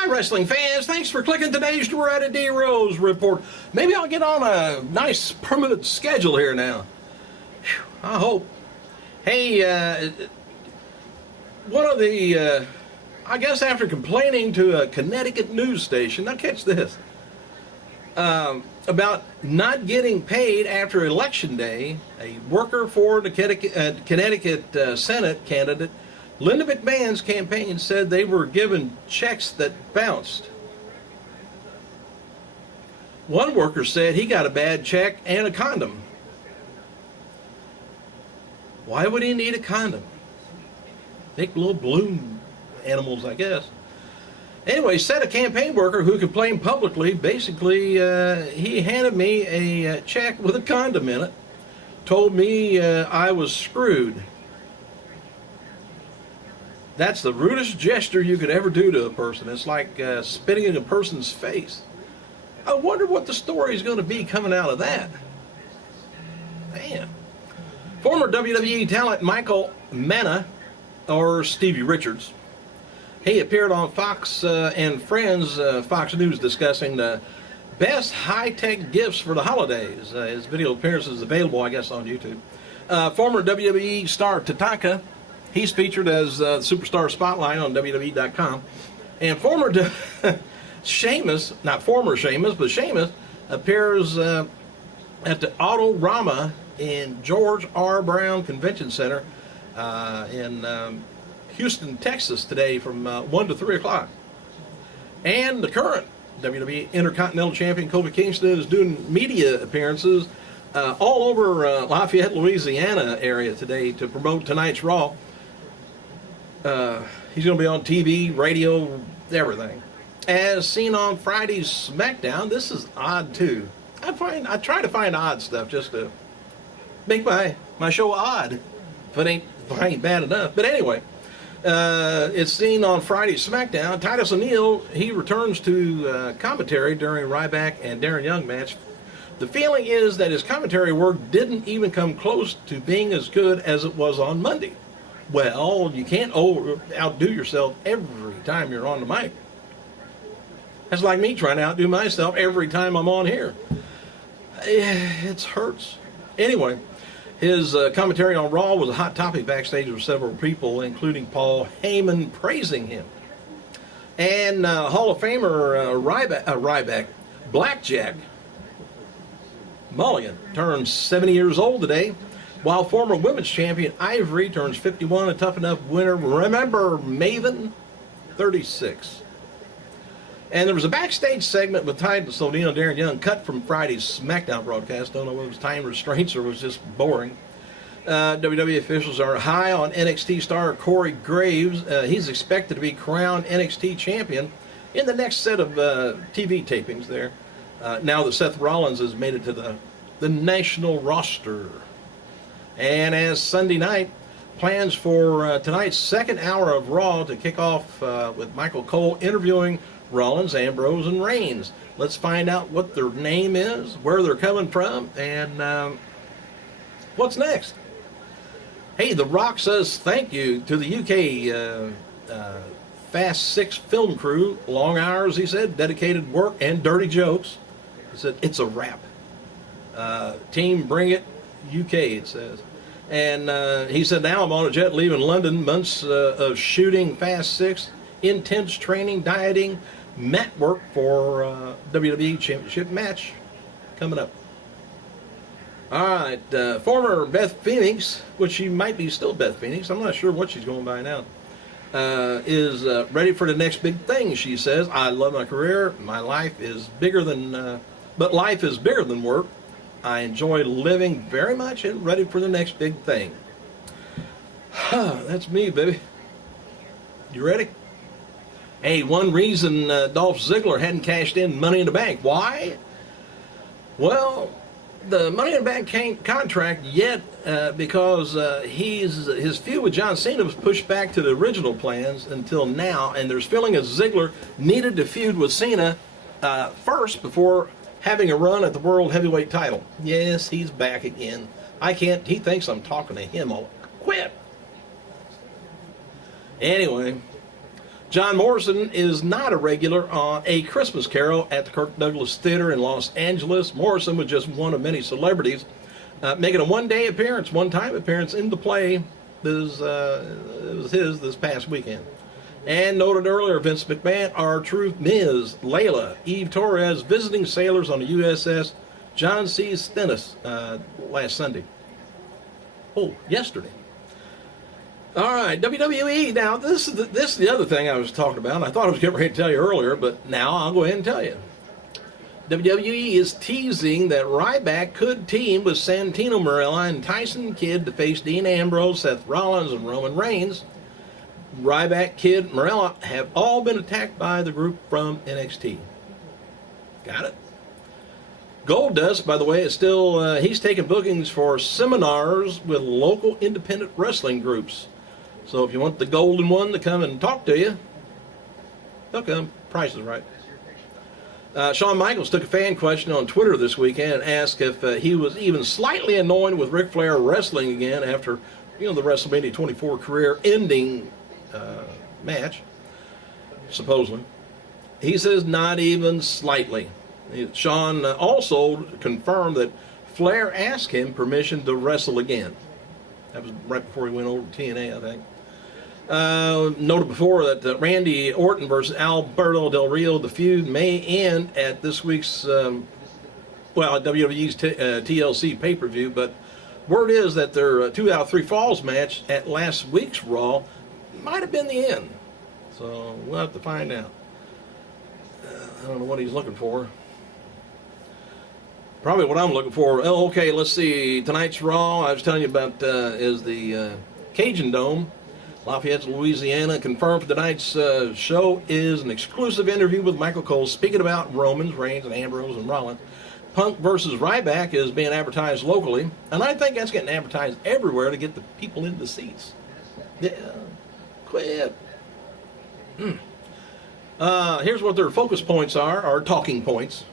Hi, wrestling fans. Thanks for clicking today's Doretta D. Rose report. Maybe I'll get on a nice permanent schedule here now. Whew, I hope. Hey, one of the, I guess after complaining to a Connecticut news station, now catch this, about not getting paid after Election Day, a worker for the Connecticut Senate candidate, Linda McMahon's campaign said they were given checks that bounced. One worker said he got a bad check and a condom. Why would he need a condom? Think little balloon animals, I guess. Anyway, said a campaign worker who complained publicly, basically, he handed me a check with a condom in it, told me I was screwed. That's the rudest gesture you could ever do to a person. It's like spitting in a person's face. I wonder what the story is going to be coming out of that. Man. Former WWE talent Michael Manna, or Stevie Richards, he appeared on Fox and Friends, Fox News, discussing the best high-tech gifts for the holidays. His video appearance is available, I guess, on YouTube. Former WWE star Tatanka, he's featured as Superstar Spotlight on WWE.com. And former Sheamus, not former Sheamus, but Sheamus, appears at the Autorama in George R. Brown Convention Center in Houston, Texas today from 1 to 3 o'clock. And the current WWE Intercontinental Champion Kofi Kingston is doing media appearances all over Lafayette, Louisiana area today to promote tonight's Raw. He's going to be on TV, radio, everything. As seen on Friday's SmackDown, this is odd too. I try to find odd stuff just to make my show odd. If it ain't bad enough. But anyway, it's seen on Friday's SmackDown. Titus O'Neil, he returns to commentary during Ryback and Darren Young match. The feeling is that his commentary work didn't even come close to being as good as it was on Monday. Well, you can't outdo yourself every time you're on the mic. That's like me trying to outdo myself every time I'm on here. It hurts. Anyway, his commentary on Raw was a hot topic backstage with several people, including Paul Heyman, praising him. And Hall of Famer Ryback, Blackjack Mulligan, turns 70 years old today, while former women's champion Ivory turns 51, a Tough Enough winner. Remember Maven, 36. And there was a backstage segment with Titus O'Neil and Darren Young cut from Friday's SmackDown broadcast. Don't know whether it was time restraints or was just boring. WWE officials are high on NXT star Corey Graves. He's expected to be crowned NXT champion in the next set of TV tapings there. Now that Seth Rollins has made it to the national roster. And as Sunday night, plans for tonight's second hour of Raw to kick off with Michael Cole interviewing Rollins, Ambrose, and Reigns. Let's find out what their name is, where they're coming from, and what's next. Hey, The Rock says thank you to the UK Fast 6 film crew. Long hours, he said, dedicated work and dirty jokes. He said, it's a wrap. Team Bring It UK, it says. And he said, now I'm on a jet leaving London. Months of shooting Fast 6, intense training, dieting, mat work for WWE Championship match coming up. All right, former Beth Phoenix, which she might be still Beth Phoenix, I'm not sure what she's going by now, is ready for the next big thing, she says. I love my career. My life is bigger than, but life is bigger than work. I enjoy living very much and ready for the next big thing. That's me, baby. You ready? Hey, one reason Dolph Ziggler hadn't cashed in Money in the Bank. Why? Well, the Money in the Bank contract yet because his feud with John Cena was pushed back to the original plans until now, and there's feeling as Ziggler needed to feud with Cena first before having a run at the World Heavyweight title. Yes, he's back again. He thinks I'm talking to him. Quit. Anyway, John Morrison is not a regular on A Christmas Carol at the Kirk Douglas Theater in Los Angeles. Morrison was just one of many celebrities making a one-time appearance in the play. It was his this past weekend. And noted earlier, Vince McMahon, R-Truth, Miz, Layla, Eve Torres, visiting sailors on the USS John C. Stennis last Sunday. Oh, yesterday. All right, WWE. Now, this is the other thing I was talking about. I thought I was getting ready to tell you earlier, but now I'll go ahead and tell you. WWE is teasing that Ryback could team with Santino Marella and Tyson Kidd to face Dean Ambrose, Seth Rollins, and Roman Reigns. Ryback, Kidd, Marella have all been attacked by the group from NXT. Got it? Goldust, by the way, is still, he's taking bookings for seminars with local independent wrestling groups. So if you want the golden one to come and talk to you, they'll come. Price is right. Shawn Michaels took a fan question on Twitter this weekend and asked if he was even slightly annoyed with Ric Flair wrestling again after, the WrestleMania 24 career-ending match, supposedly. He says not even slightly. Shawn also confirmed that Flair asked him permission to wrestle again. That was right before he went over to TNA, I think. Noted before that Randy Orton versus Alberto Del Rio, the feud may end at this week's, WWE's TLC pay-per-view, but word is that their 2 out of 3 falls match at last week's Raw might have been the end. So we'll have to find out. I don't know what he's looking for. Probably what I'm looking for. Oh, okay, let's see. Tonight's Raw, I was telling you about, is the Cajun Dome. Lafayette, Louisiana. Confirmed for tonight's show is an exclusive interview with Michael Cole speaking about Romans, Reigns, and Ambrose and Rollins. Punk versus Ryback is being advertised locally, and I think that's getting advertised everywhere to get the people in the seats. Yeah, quit. Here's what their focus points are, or talking points.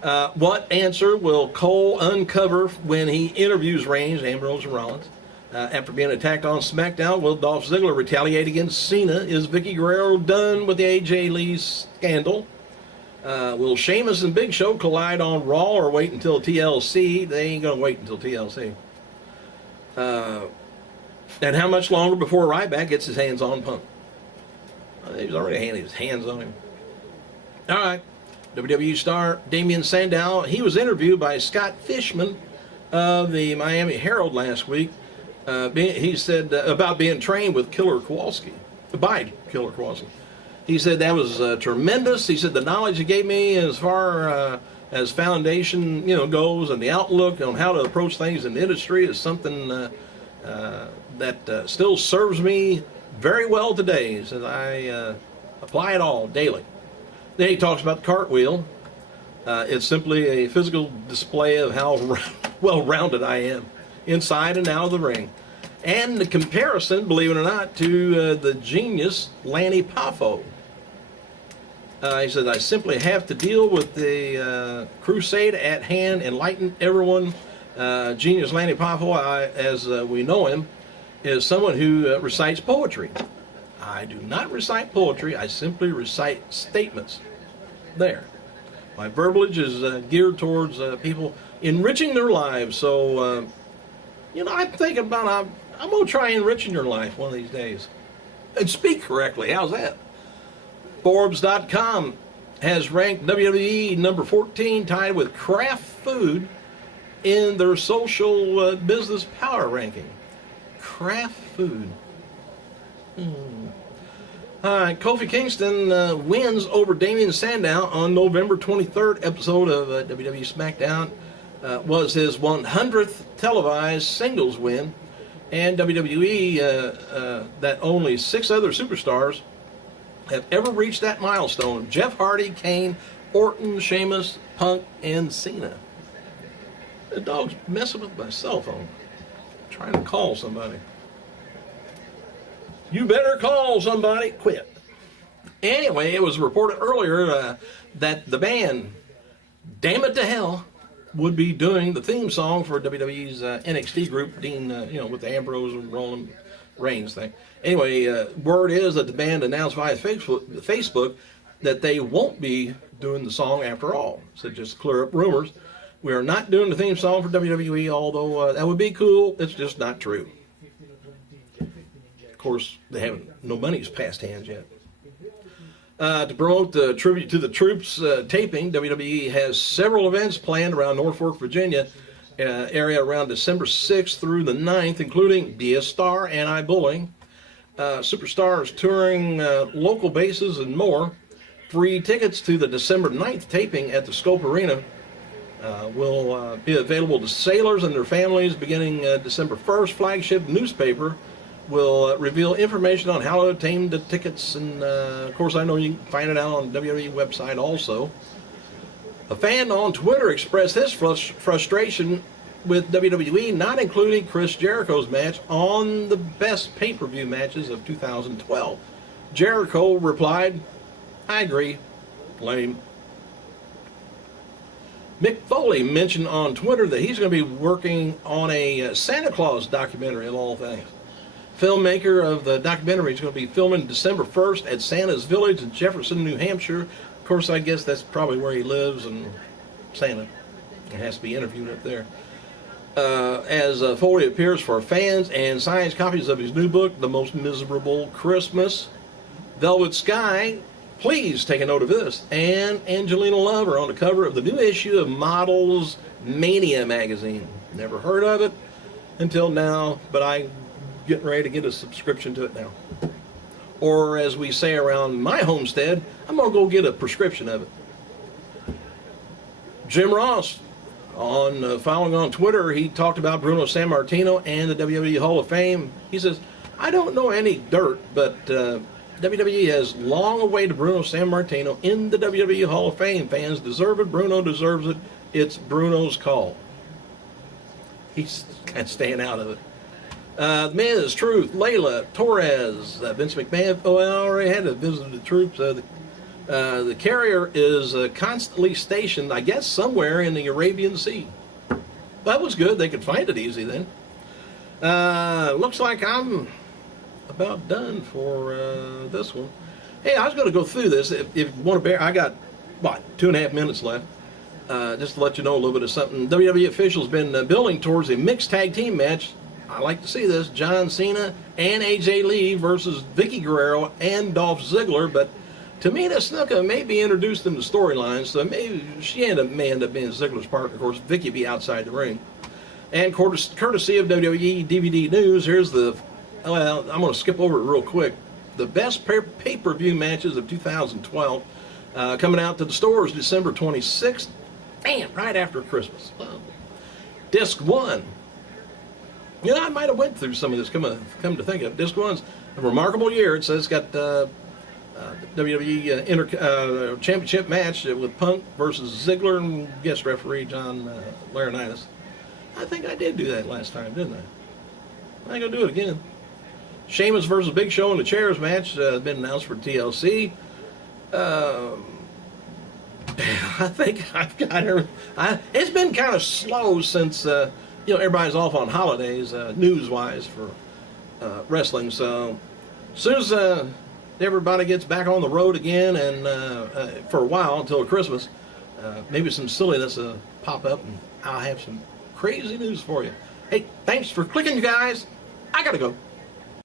What answer will Cole uncover when he interviews Reigns, Ambrose, and Rollins? After being attacked on SmackDown, will Dolph Ziggler retaliate against Cena? Is Vicky Guerrero done with the AJ Lee scandal? Will Sheamus and Big Show collide on Raw or wait until TLC? They ain't going to wait until TLC. And how much longer before Ryback gets his hands on Punk? He's already had his hands on him. All right. WWE star Damian Sandow, he was interviewed by Scott Fishman of the Miami Herald last week. He said about being trained with Killer Kowalski, by Killer Kowalski. He said that was tremendous. He said the knowledge he gave me as far as foundation, goes, and the outlook on how to approach things in the industry is something that still serves me very well today. He said I apply it all daily. Then he talks about the cartwheel. It's simply a physical display of how well-rounded I am, inside and out of the ring. And the comparison, believe it or not, to the genius Lanny Poffo. He said, I simply have to deal with the crusade at hand, enlighten everyone. Genius Lanny Poffo, as we know him, is someone who recites poetry. I do not recite poetry, I simply recite statements. There. My verbiage is geared towards people enriching their lives. So, I'm thinking about, I'm going to try enriching your life one of these days. And speak correctly. How's that? Forbes.com has ranked WWE number 14, tied with Kraft Food in their social business power ranking. Kraft Food. All right, Kofi Kingston wins over Damian Sandow on November 23rd episode of WWE SmackDown. Was his 100th televised singles win, and WWE that only 6 other superstars have ever reached that milestone: Jeff Hardy, Kane, Orton, Sheamus, Punk, and Cena. The dog's messing with my cell phone. I'm trying to call somebody. You better call somebody. Quit. Anyway, it was reported earlier that the band, Damn It to Hell, would be doing the theme song for WWE's NXT group, with the Ambrose and Rollins Reigns thing. Anyway, word is that the band announced via Facebook that they won't be doing the song after all. So just to clear up rumors, we are not doing the theme song for WWE, although that would be cool. It's just not true. Of course, they haven't. No money's passed hands yet. To promote the Tribute to the Troops taping, WWE has several events planned around Norfolk, Virginia area around December 6th through the 9th, including Be a Star, Anti-Bullying, Superstars touring local bases, and more. Free tickets to the December 9th taping at the Scope Arena will be available to sailors and their families beginning December 1st. Flagship newspaper will reveal information on how to obtain the tickets, and of course I know you can find it out on the WWE website also. A fan on Twitter expressed his frustration with WWE not including Chris Jericho's match on the best pay-per-view matches of 2012. Jericho replied, "I agree, lame." Mick Foley mentioned on Twitter that he's going to be working on a Santa Claus documentary of all things. Filmmaker of the documentary is going to be filming December 1st at Santa's Village in Jefferson, New Hampshire. Of course, I guess that's probably where he lives, and Santa has to be interviewed up there. As Foley appears for fans and signs copies of his new book, The Most Miserable Christmas. Velvet Sky, please take a note of this, and Angelina Love are on the cover of the new issue of Models Mania magazine. Never heard of it until now, but I'm getting ready to get a subscription to it now. Or as we say around my homestead, I'm going to go get a prescription of it. Jim Ross, following on Twitter, he talked about Bruno Sammartino and the WWE Hall of Fame. He says, "I don't know any dirt, but WWE has long awaited Bruno Sammartino in the WWE Hall of Fame. Fans deserve it. Bruno deserves it. It's Bruno's call." He's kind of staying out of it. The Miz, Truth, Layla, Torres, Vince McMahon. Oh, I already had to visit the troops. The carrier is constantly stationed, I guess, somewhere in the Arabian Sea. That was good. They could find it easy then. Looks like I'm about done for this one. Hey, I was going to go through this. If you want to bear, I got, 2.5 minutes left. Just to let you know a little bit of something. WWE officials been building towards a mixed tag team match. I like to see this. John Cena and AJ Lee versus Vicky Guerrero and Dolph Ziggler. But Tamina Snuka may be introduced in the storyline, so maybe she may end up being Ziggler's partner. Of course, Vicky be outside the ring. And courtesy of WWE DVD News, here's the, I'm going to skip over it real quick. The best pay-per-view matches of 2012 coming out to the stores December 26th. Bam, right after Christmas. Disc 1. You know, I might have went through some of this, come to think of it. Disc 1's a remarkable year. It says it's got WWE Championship match with Punk versus Ziggler and guest referee John Laurinaitis. I think I did do that last time, didn't I? I'm going to do it again. Sheamus versus Big Show in the Chairs match has been announced for TLC. I think I've got her. It's been kind of slow since everybody's off on holidays, news-wise for wrestling. So as soon as everybody gets back on the road again, and for a while until Christmas, maybe some silliness will pop up, and I'll have some crazy news for you. Hey, thanks for clicking, you guys. I gotta go.